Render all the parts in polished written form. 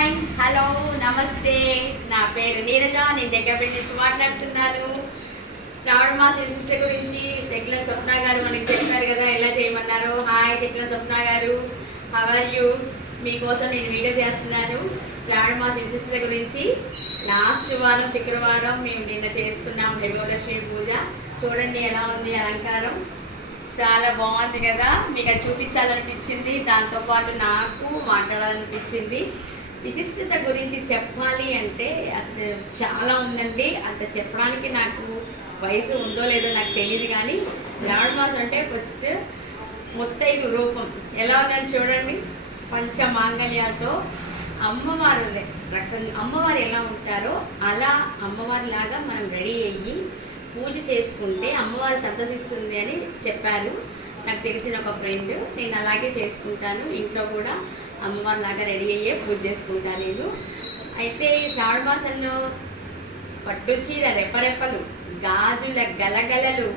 Hi, hello, నమస్తే. నా పేరు నీరజ. నేను దగ్గరపేట నుంచి మాట్లాడుతున్నాను. శ్రావణ మాస విశిష్ట గురించి చెక్ల స్వప్న గారు మనకి చెప్పారు కదా, ఎలా చేయమన్నారు. హాయ్ చెక్ల స్వప్న గారు, హౌ ఆర్ యూ? మీకోసం నేను వీడియో చేస్తున్నాను శ్రావణ మాస విశిష్టత గురించి. లాస్ట్ వారం శుక్రవారం మేము నిన్న చేసుకున్నాం హేమలక్ష్మి పూజ. చూడండి ఎలా ఉంది అలంకారం, చాలా బాగుంది కదా. మీకు అది చూపించాలనిపించింది, దాంతోపాటు నాకు మాట్లాడాలనిపించింది. విశిష్టత గురించి చెప్పాలి అంటే అసలు చాలా ఉందండి. అంత చెప్పడానికి నాకు వయసు ఉందో లేదో నాకు తెలియదు, కానీ శ్రావణ మాసం అంటే ఫస్ట్ ముత్తైదు రూపం ఎలా ఉందని చూడండి. పంచమాంగళ్యాలతో అమ్మవారు రకంగా అమ్మవారు ఎలా ఉంటారో అలా అమ్మవారిలాగా మనం రెడీ అయ్యి పూజ చేసుకుంటే అమ్మవారు సంతసిస్తుంది అని చెప్పారు. నాకు తెలిసిన ఒక ఫ్రెండ్, నేను అలాగే చేసుకుంటాను. ఇంట్లో కూడా అమ్మవారి లాగా రెడీ అయ్యే పూజ చేసుకుంటాను నేను. అయితే శ్రావణ మాసంలో పట్టు చీర రెప్పరెప్పలు, గాజుల గలగలలు,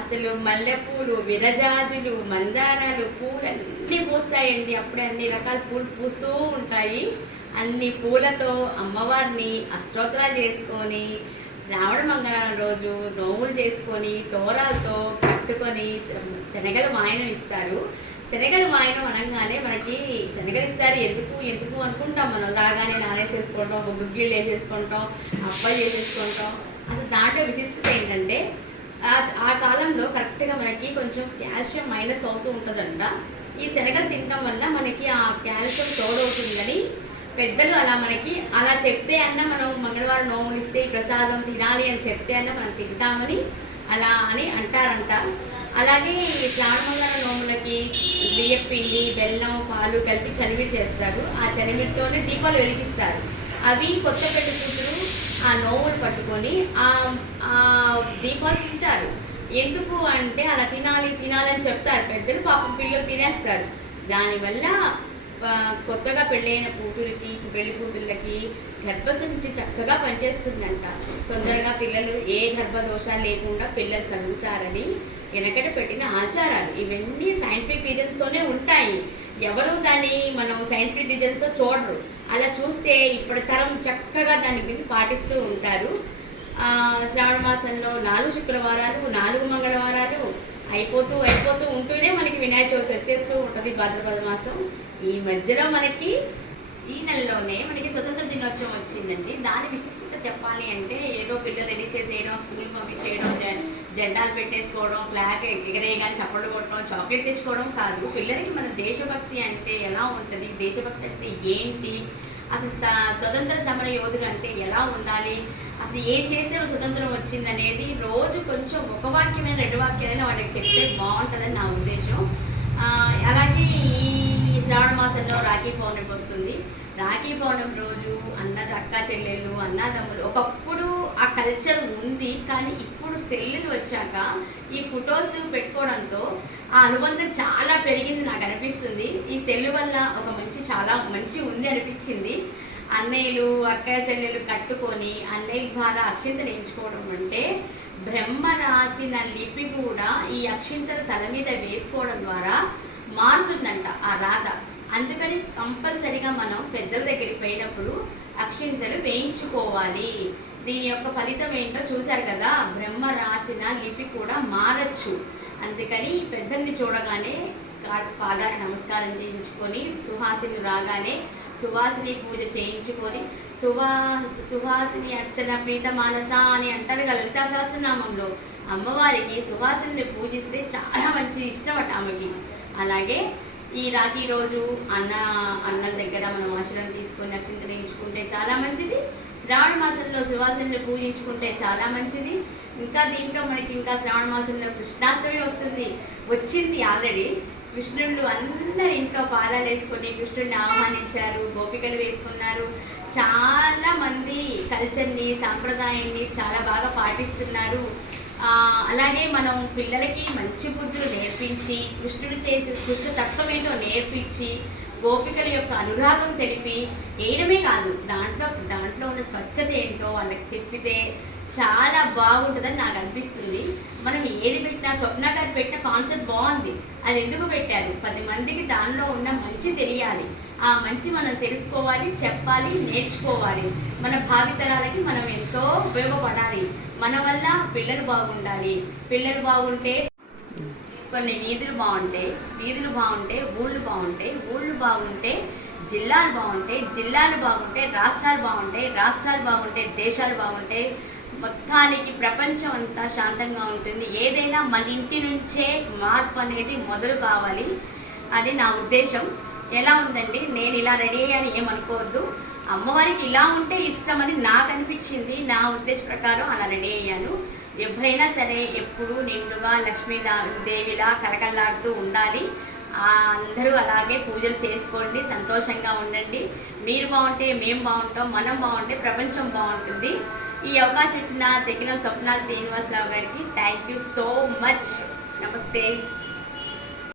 అసలు మల్లెపూలు, విరజాజులు, మందారాలు, పూలు అన్నీ పూస్తాయండి. అప్పుడే అన్ని రకాల పూలు పూస్తూ ఉంటాయి. అన్ని పూలతో అమ్మవారిని అష్టోత్తరాలు చేసుకొని శ్రావణ మంగళవారం రోజు నోములు చేసుకొని తోరాలతో కట్టుకొని శనగలు వాయనం ఇస్తారు. శనగలు వాయనం అనగానే మనకి శనగలు ఇస్తారు, ఎందుకు ఎందుకు అనుకుంటాం మనం. రాగానే నానేసేసుకుంటాం, గుగ్గిళ్ళు వేసేసుకుంటాం, అప్పాలు చేసేసుకుంటాం. అసలు దాంట్లో విశిష్టత ఏంటంటే ఆ కాలంలో కరెక్ట్గా మనకి కొంచెం కాల్షియం మైనస్ అవుతూ ఉంటుందంట. ఈ శనగలు తినడం వల్ల మనకి ఆ కాల్షియం తోడవుతుందని పెద్దలు అలా మనకి అలా చెప్తే అన్న మనం మంగళవారం నోములు ఇస్తే ప్రసాదం తినాలి అని చెప్తే అన్న మనం తింటామని అలా అని అంటారంట. అలాగే ఈ శ్రావణ నోములకి బియ్యపిండి, బెల్లం, పాలు కలిపి చనివిడి చేస్తారు. ఆ చనివిడితోనే దీపాలు వెలిగిస్తారు. అవి కొత్త పెద్ద కూతురు ఆ నోములు పట్టుకొని ఆ దీపాలు తింటారు. ఎందుకు అంటే అలా తినాలని చెప్తారు పెద్దలు. పాపం పిల్లలు తినేస్తారు. దానివల్ల కొత్తగా పెళ్ళైన పెళ్లి కూతుళ్ళకి గర్భసంచి చక్కగా పనిచేస్తుందంట. తొందరగా పిల్లలు ఏ గర్భదోషాలు లేకుండా పిల్లలు కలుగుతారని వెనకట పెట్టిన ఆచారాలు. ఇవన్నీ సైంటిఫిక్ రీజన్స్తోనే ఉంటాయి. ఎవరు దాన్ని మనం సైంటిఫిక్ రీజన్స్తో చూడరు. అలా చూస్తే ఇప్పటి తరం చక్కగా దాని గురించి పాటిస్తూ ఉంటారు. శ్రావణ మాసంలో 4 శుక్రవారాలు, 4 మంగళవారాలు అయిపోతూ ఉంటూనే మనకి వినాయక చవితి వచ్చేస్తూ ఉంటుంది, భాద్రపద మాసం. ఈ మధ్యలో మనకి ఈ నెలలోనే మనకి స్వతంత్ర దినోత్సవం వచ్చిందండి. దాని విశిష్టత చెప్పాలి అంటే ఏదో పిల్లలు రెడీ చేసేయడం, స్కూల్ పంపించేయడం, జెండాలు పెట్టేసుకోవడం, ఫ్లాగ్ ఎగరేయగానే చప్పట్లు కొట్టడం, చాక్లెట్ తెచ్చుకోవడం కాదు. పిల్లలకి మన దేశభక్తి అంటే ఎలా ఉంటుంది, దేశభక్తి అంటే ఏంటి, అసలు స్వతంత్ర సమర యోధుడు అంటే ఎలా ఉండాలి, అసలు ఏం చేస్తే స్వతంత్రం వచ్చిందనేది రోజు కొంచెం ఒక వాక్యమైన 2 వాక్యాలైనా వాళ్ళకి చెప్తే బాగుంటుందని నా ఉద్దేశం. అలాగే ఈ శ్రావణ మాసంలో రాఖీ పౌర్ణమి వస్తుంది. రాఖీ పౌర్ణమి రోజు అక్క చెల్లెళ్ళు, అన్నదమ్ములు, ఒకప్పుడు ఆ కల్చర్ ఉంది, కానీ ఇప్పుడు సెల్లులు వచ్చాక ఈ ఫొటోస్ పెట్టుకోవడంతో ఆ అనుబంధం చాలా పెరిగింది నాకు అనిపిస్తుంది. ఈ సెల్లు వల్ల చాలా మంచి ఉంది అనిపించింది. అన్నయ్యలు, అక్క చెల్లెలు కట్టుకొని అన్నయ్య ద్వారా అక్షింతలు ఎంచుకోవడం అంటే బ్రహ్మ రాసిన లిపి కూడా ఈ అక్షింతలు తల మీద వేసుకోవడం ద్వారా మారుతుందంట ఆ రాత. అందుకని కంపల్సరిగా మనం పెద్దల దగ్గరికి పోయినప్పుడు అక్షింతలు వేయించుకోవాలి. దీని యొక్క ఫలితం ఏంటో చూశారు కదా, బ్రహ్మ రాసిన లిపి కూడా మారచ్చు. అందుకని పెద్దల్ని చూడగానే పాదాలకు నమస్కారం చేయించుకొని, సుహాసిని రాగానే సువాసిని పూజ చేయించుకొని, సుహాసిని అర్చన ప్రీత మానస అని అంటారు కదా లలితా సహస్రనామంలో. అమ్మవారికి సుహాసిని పూజిస్తే చాలా మంచి ఇష్టం అట ఆమెకి. అలాగే ఈ రాఖీ రోజు అన్నల దగ్గర మనం ఆశీర్వాదం తీసుకొని అక్షింతలు వేయించుకుంటే చాలా మంచిది. శ్రావణ మాసంలో సువాసిని పూజించుకుంటే చాలా మంచిది. ఇంకా దీంట్లో మనకి ఇంకా శ్రావణ మాసంలో కృష్ణాష్టమి వచ్చింది ఆల్రెడీ. కృష్ణుళ్ళు అందరి ఇంట్లో పాదాలు వేసుకొని కృష్ణుడిని ఆహ్వానించారు, గోపికలు వేసుకున్నారు. చాలా మంది కల్చర్ని, సాంప్రదాయాన్ని చాలా బాగా పాటిస్తున్నారు. అలాగే మనం పిల్లలకి మంచి బుద్ధులు నేర్పించి, కృష్ణ తత్వం ఏంటో నేర్పించి, గోపికల యొక్క అనురాగం తెలిపి వేయడమే కాదు, దాంట్లో ఉన్న స్వచ్ఛత ఏంటో వాళ్ళకి చెప్పితే చాలా బాగుంటుందని నాకు అనిపిస్తుంది. మనం ఏది పెట్టినా స్వప్న గారు పెట్టిన కాన్సెప్ట్ బాగుంది. అది ఎందుకు పెట్టారు? 10 మందికి దానిలో ఉన్న మంచి తెలియాలి. ఆ మంచి మనం తెలుసుకోవాలి, చెప్పాలి, నేర్చుకోవాలి. మన భావితరాలకి మనం ఎంతో ఉపయోగపడాలి. మన వల్ల పిల్లలు బాగుండాలి. పిల్లలు బాగుంటే కొన్ని వీధులు బాగుంటాయి, వీధులు బాగుంటే ఊళ్ళు బాగుంటాయి, ఊళ్ళు బాగుంటే జిల్లాలు బాగుంటాయి, జిల్లాలు బాగుంటే రాష్ట్రాలు బాగుంటాయి, రాష్ట్రాలు బాగుంటే దేశాలు బాగుంటాయి. మొత్తానికి ప్రపంచం అంతా శాంతంగా ఉంటుంది. ఏదైనా మన ఇంటి నుంచే మార్పు అనేది మొదలు కావాలి. అది నా ఉద్దేశం. ఎలా ఉందండి, నేను ఇలా రెడీ అయ్యాను ఏమనుకోవద్దు. అమ్మవారికి ఇలా ఉంటే ఇష్టం అని నాకు అనిపించింది. నా ఉద్దేశ ప్రకారం అలా రెడీ అయ్యాను. ఎవరైనా సరే ఎప్పుడు నిండుగా లక్ష్మీదేవిలా కలకల్లాడుతూ ఉండాలి. అందరూ అలాగే పూజలు చేసుకోండి, సంతోషంగా ఉండండి. మీరు బాగుంటే మేము బాగుంటాం, మనం బాగుంటే ప్రపంచం బాగుంటుంది. ఈ అవకాశం ఇచ్చిన చెక్కిన స్వప్న శ్రీనివాసరావు గారికి థ్యాంక్ యూ సో మచ్. నమస్తే.